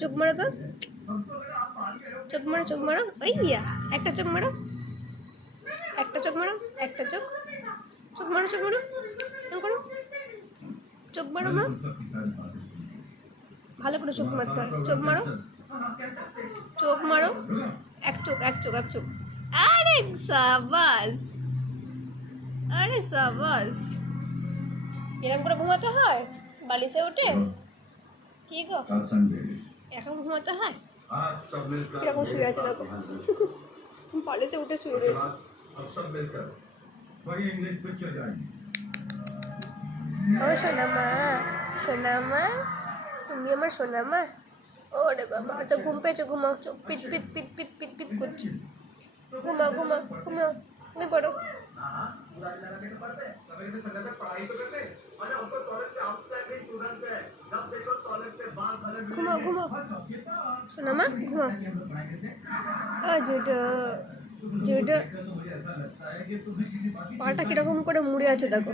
চোখ মারো তো, চোখ মারো, চোখ মারো। ওই ইয়া, একটা চোখ মারো, একটা চোখ মারো, একটা চোখ, চোখ মারো, চোখ মারো, এরকম করো, চোখ মারো মা, ভালো করে চোখ মারতে হয়, চোখ মারো, চোখ মারো, এক চোখ, এক চোখ, এক চোখ। আরে সাবাস, আরে সাবাস। এরকম করে ঘুমাতে হয় বালিশে উঠে? ঠিক গো, এখন ঘুমাতে হয়? এরকম শুয়ে আছে দেখো, বালিশে উঠে শুয়ে রয়েছে। ও সোনামা, সোনামা, তুমি আমার সোনামা। ওরে বাবা, আচ্ছা ঘুম পেয়েছো, ঘুমাও, চোখ পিট পিট পিট পিট পিট পিট করছে। ঘুমাও, ঘুমাও, ঘুমাও, ঘুমিয়ে পড়ো। ঘুমাও, ঘুমাও, সোনামা, ঘুমাও। যেটা যেটা পাটা কিরকম করে মুড়ে আছে দেখো,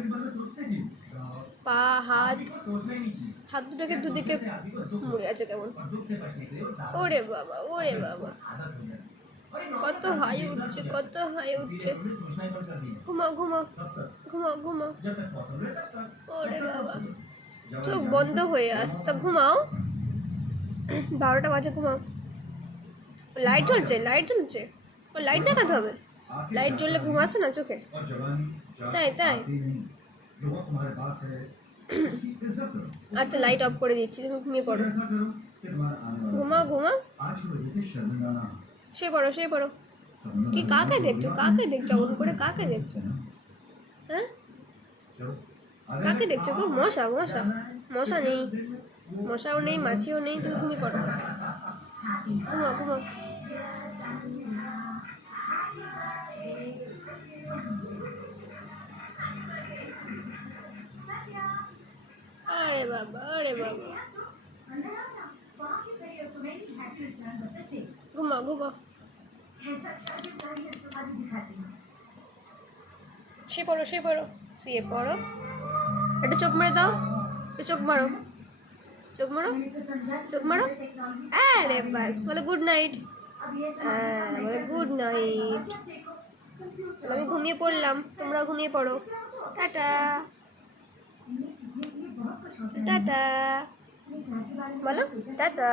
পা, হাত, হাত দুটোকে দুদিকে মুড়ে আছে কেমন। ওরে বাবা, ওরে বাবা, কত হাই উঠছে, কত হাই উঠছে। ঘুমাও, ঘুমাও, ঘুমাও, ঘুমাও। ওরে বাবা, চোখ বন্ধ হয়ে আসছে, তা ঘুমাও। 12টা বাজে, ঘুমাও। লাইট জ্বলছে, লাইট জ্বলছে, ও লাইট দেখাতে হবে। লাইট জ্বললে ঘুম আসে না চোখে? তাই তাই, আচ্ছা লাইট অফ করে দিচ্ছি, তুমি ঘুমিয়ে পড়ো। ঘুমাও, ঘুমাও, শুয়ে পড়ো, শুয়ে পড়ো। কি কাকে দেখছো, কাকে দেখছো অমন করে, কাকে দেখছো? হ্যাঁ, কাকে দেখছো গো? মশা, মশা, মশা নেই, মশাও নেই, মাছিও নেই, তুমি ঘুমিয়ে পড়ো। ঘুমাও, ঘুমাও। আরে বাবা, আরে বাবা, ঘুমাও, ঘুমাও। শুয়ে পড়ো, শুয়ে পড়ো, শুয়ে পড়ো। একটু চোখ মেরে দাও, একটু চোখ মারো, চোখ মারো, চোখ মারো। আরে বাস, বলে গুড নাইট। বলে গুড নাইট। আমি ঘুমিয়ে পড়লাম, তোমরা ঘুমিয়ে পড়ো। টাটা, টাটা বলো, টাটা।